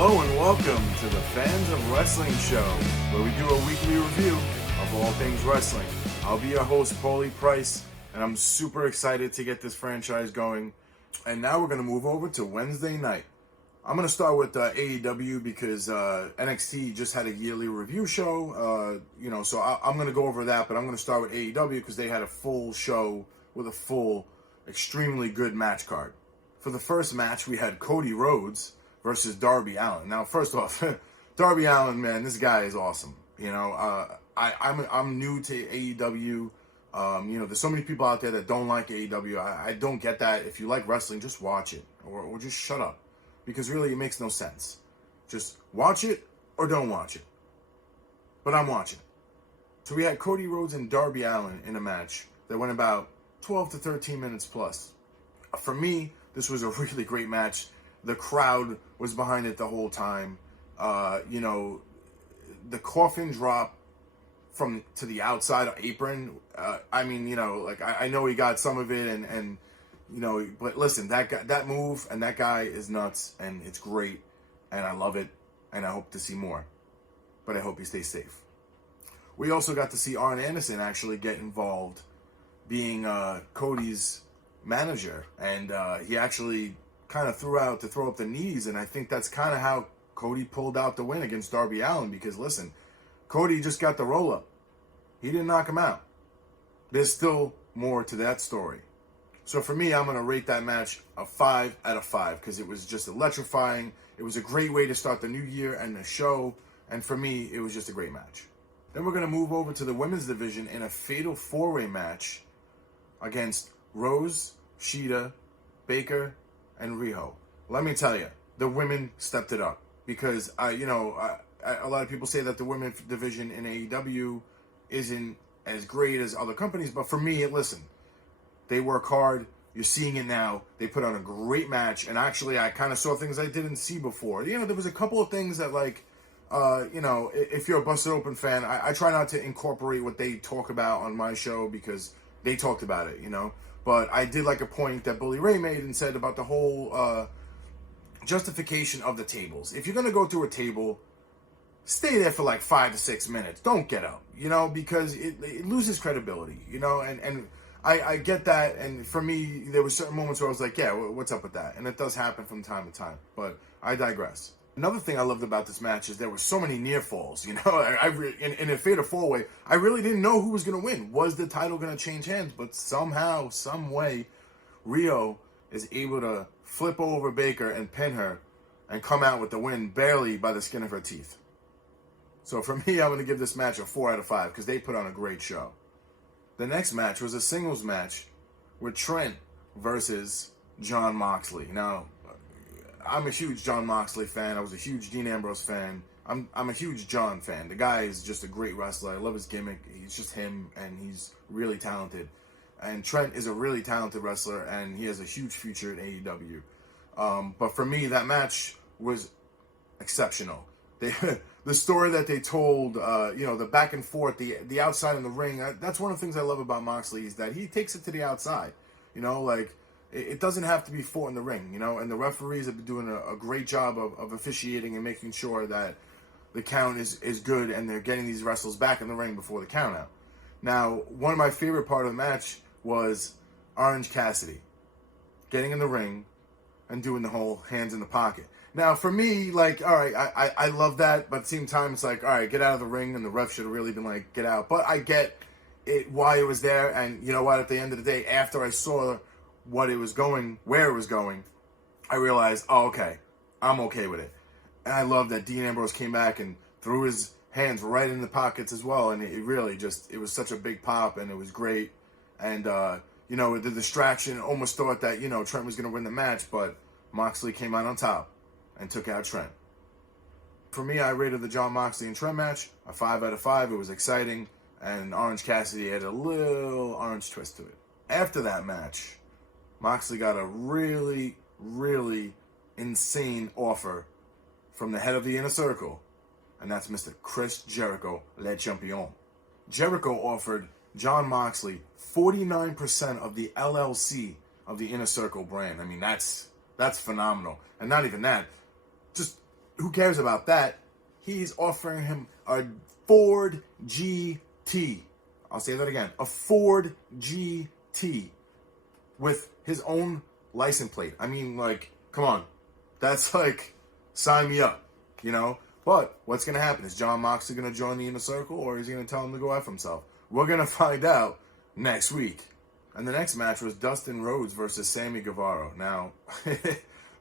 Hello and welcome to the Fans of Wrestling Show, where we do a weekly review of all things wrestling. I'll be your host, Paulie Price, and I'm super excited to get this franchise going. And now we're going to move over to Wednesday night. I'm going to start with AEW because NXT just had a yearly review show, so I'm going to go over that, but I'm going to start with AEW because they had a full show with a full, extremely good match card. For the first match, we had Cody Rhodes versus Darby Allin. Now, first off, Darby Allin, man, this guy is awesome. I'm new to AEW. There's so many people out there that don't like AEW. I don't get that. If you like wrestling, just watch it or just shut up, because really it makes no sense. Just watch it or don't watch it. But I'm watching. So we had Cody Rhodes and Darby Allin in a match that went about 12 to 13 minutes plus. For me, this was a really great match. The crowd was behind it the whole time. The coffin drop to the outside apron. I know he got some of it, but listen, that move and that guy is nuts, and it's great, and I love it, and I hope to see more. But I hope he stays safe. We also got to see Arn Anderson actually get involved, being Cody's manager, and he actually kind of throw up the knees, and I think that's kind of how Cody pulled out the win against Darby Allin, because listen, Cody just got the roll up. He didn't knock him out. There's still more to that story. So for me, I'm going to rate that match a 5 out of 5 because it was just electrifying. It was a great way to start the new year and the show, and for me, it was just a great match. Then we're going to move over to the women's division in a fatal four-way match against Rose, Shida, Baker, and Riho. Let me tell you, the women stepped it up, because a lot of people say that the women's division in AEW isn't as great as other companies, but for me, listen, they work hard. You're seeing it now. They put on a great match, and actually, I kind of saw things I didn't see before. There was a couple of things that, if you're a Busted Open fan, I try not to incorporate what they talk about on my show because they talked about it, But I did like a point that Bully Ray made and said about the whole justification of the tables. If you're going to go through a table, stay there for like 5 to 6 minutes. Don't get up, because it loses credibility, and I get that. And for me, there were certain moments where I was like, yeah, what's up with that? And it does happen from time to time, but I digress. Another thing I loved about this match is there were so many near falls. In a fatal four-way, I really didn't know who was going to win. Was the title going to change hands? But somehow, some way, Riho is able to flip over Baker and pin her and come out with the win barely by the skin of her teeth. So for me, I'm going to give this match a 4 out of 5 because they put on a great show. The next match was a singles match with Trent versus Jon Moxley. Now, I'm a huge Jon Moxley fan. I was a huge Dean Ambrose fan. I'm a huge Jon fan. The guy is just a great wrestler. I love his gimmick. He's just him, and he's really talented. And Trent is a really talented wrestler, and he has a huge future in AEW. But for me, that match was exceptional. The story that they told, the back and forth, the outside in the ring, that's one of the things I love about Moxley is that he takes it to the outside. It doesn't have to be fought in the ring, and the referees have been doing a great job of officiating and making sure that the count is good and they're getting these wrestlers back in the ring before the count out. Now, one of my favorite part of the match was Orange Cassidy getting in the ring and doing the whole hands in the pocket. Now, for me, all right, I love that, but at the same time, it's like, all right, get out of the ring, and the ref should have really been like, get out. But I get it, why it was there, and you know what, at the end of the day, after I saw where it was going, I realized, oh, okay, I'm okay with it. And I love that Dean Ambrose came back and threw his hands right in the pockets as well, and it really just, it was such a big pop, and it was great. And, the distraction, almost thought that, Trent was going to win the match, but Moxley came out on top and took out Trent. For me, I rated the Jon Moxley and Trent match a 5 out of 5. It was exciting, and Orange Cassidy had a little orange twist to it. After that match, Moxley got a really, really insane offer from the head of the Inner Circle, and that's Mr. Chris Jericho, Le Champion. Jericho offered Jon Moxley 49% of the LLC of the Inner Circle brand. I mean, that's phenomenal. And not even that, just who cares about that? He's offering him a Ford GT. I'll say that again. A Ford GT with his own license plate. I mean, like, come on. That's like, sign me up, you know? But what's going to happen? Is John Moxley going to join the Inner Circle, or is he going to tell him to go F himself? We're going to find out next week. And the next match was Dustin Rhodes versus Sammy Guevara. Now,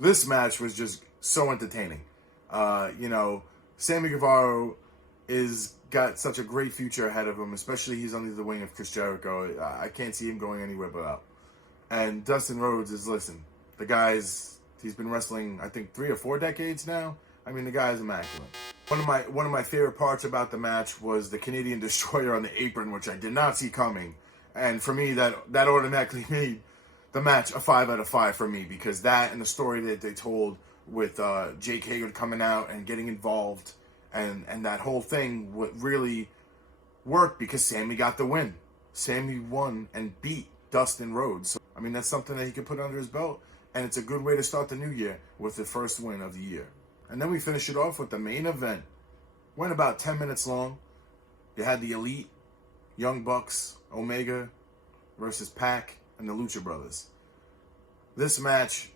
this match was just so entertaining. You know, Sammy Guevara is got such a great future ahead of him, especially he's under the wing of Chris Jericho. I can't see him going anywhere but up. And Dustin Rhodes is, listen, the guy's, he's been wrestling, I think, 3 or 4 decades now. I mean, the guy is immaculate. One of my favorite parts about the match was the Canadian Destroyer on the apron, which I did not see coming. And for me, that automatically made the match a 5 out of 5 for me, because that and the story that they told with Jake Hager coming out and getting involved, and that whole thing really worked because Sammy got the win. Sammy won and beat Dustin Rhodes. So, I mean, that's something that he could put under his belt, and it's a good way to start the new year with the first win of the year. And then we finish it off with the main event. Went about 10 minutes long. You had the Elite, Young Bucks, Omega versus Pac and the Lucha Brothers. This match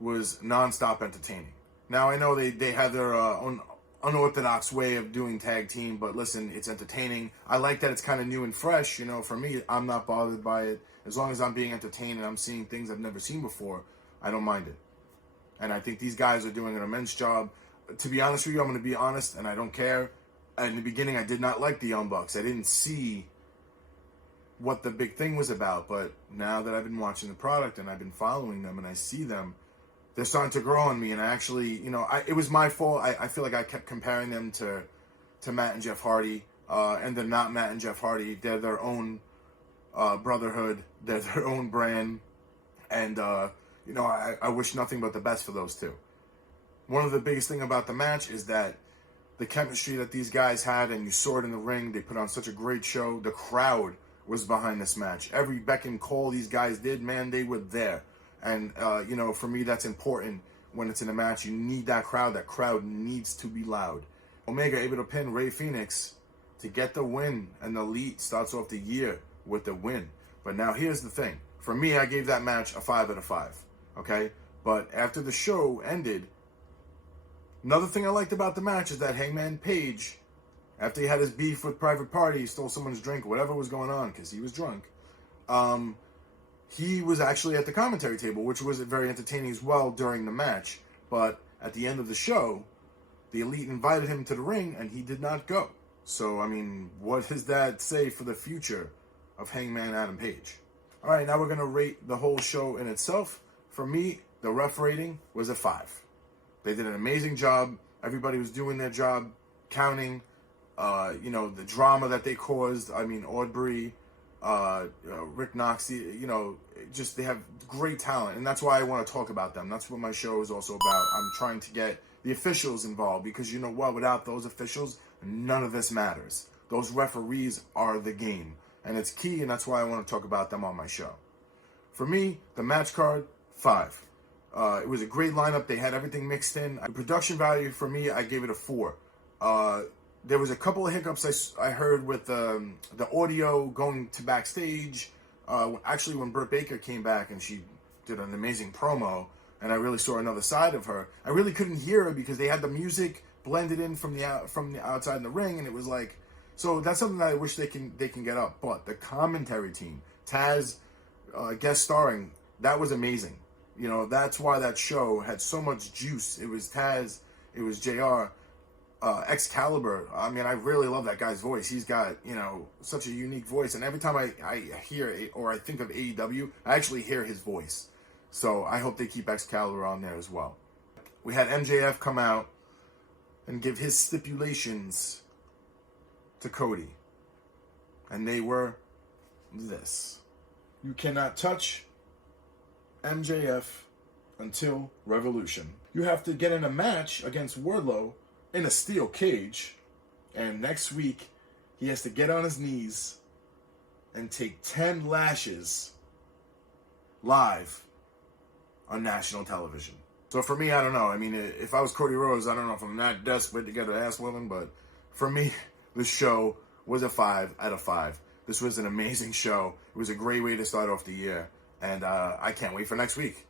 was non-stop entertaining. Now, I know they have their own unorthodox way of doing tag team, but listen, it's entertaining. I like that it's kind of new and fresh. You know, for me, I'm not bothered by it. As long as I'm being entertained and I'm seeing things I've never seen before, I don't mind it. And I think these guys are doing an immense job. To be honest with you, I'm going to be honest, and I don't care. In the beginning, I did not like the Young Bucks. I didn't see what the big thing was about, but now that I've been watching the product and I've been following them and I see them, they're starting to grow on me. And I actually, you know, it was my fault. I feel like I kept comparing them to Matt and Jeff Hardy, and they're not Matt and Jeff Hardy. They're their own brotherhood. They're their own brand. And, you know, I wish nothing but the best for those two. One of the biggest thing about the match is that the chemistry that these guys had, and you saw it in the ring. They put on such a great show. The crowd was behind this match. Every beck and call these guys did, man, they were there. And, you know, for me, that's important when it's in a match. You need that crowd. That crowd needs to be loud. Omega able to pin Rey Fenix to get the win, and the Elite starts off the year with the win. But now here's the thing. For me, I gave that match a 5 out of 5. Okay? But after the show ended, another thing I liked about the match is that Hangman Page, after he had his beef with Private Party, he stole someone's drink, whatever was going on, because he was drunk. He was actually at the commentary table, which was very entertaining as well during the match. But at the end of the show, the Elite invited him to the ring, and he did not go. So, I mean, what does that say for the future of Hangman Adam Page? All right, now we're going to rate the whole show in itself. For me, the ref rating was a 5. They did an amazing job. Everybody was doing their job, counting. You know, the drama that they caused. I mean, Aubrey, Rick Knox, you know, just they have great talent. And that's why I want to talk about them. That's what my show is also about. I'm trying to get the officials involved, because you know what? Without those officials, none of this matters. Those referees are the game. And it's key, and that's why I want to talk about them on my show. For me, the match card, 5. It was a great lineup. They had everything mixed in. The production value for me, I gave it a 4. There was a couple of hiccups I heard with the audio going to backstage. Actually, when Britt Baker came back and she did an amazing promo, and I really saw another side of her, I really couldn't hear her because they had the music blended in from the outside in the ring, and it was like, so that's something that I wish they can get up. But the commentary team, Taz guest starring, that was amazing. You know, that's why that show had so much juice. It was Taz, it was JR, Excalibur. I mean, I really love that guy's voice. He's got, you know, such a unique voice. And every time I hear or I think of AEW, I actually hear his voice. So I hope they keep Excalibur on there as well. We had MJF come out and give his stipulations to Cody. And they were this. You cannot touch MJF until Revolution. You have to get in a match against Wardlow in a steel cage, and next week he has to get on his knees and take 10 lashes live on national television. So for me, I don't know. I mean, if I was Cody Rhodes, I don't know if I'm that desperate to get an ass woman, but for me, this show was a 5 out of 5. This was an amazing show. It was a great way to start off the year, and I can't wait for next week.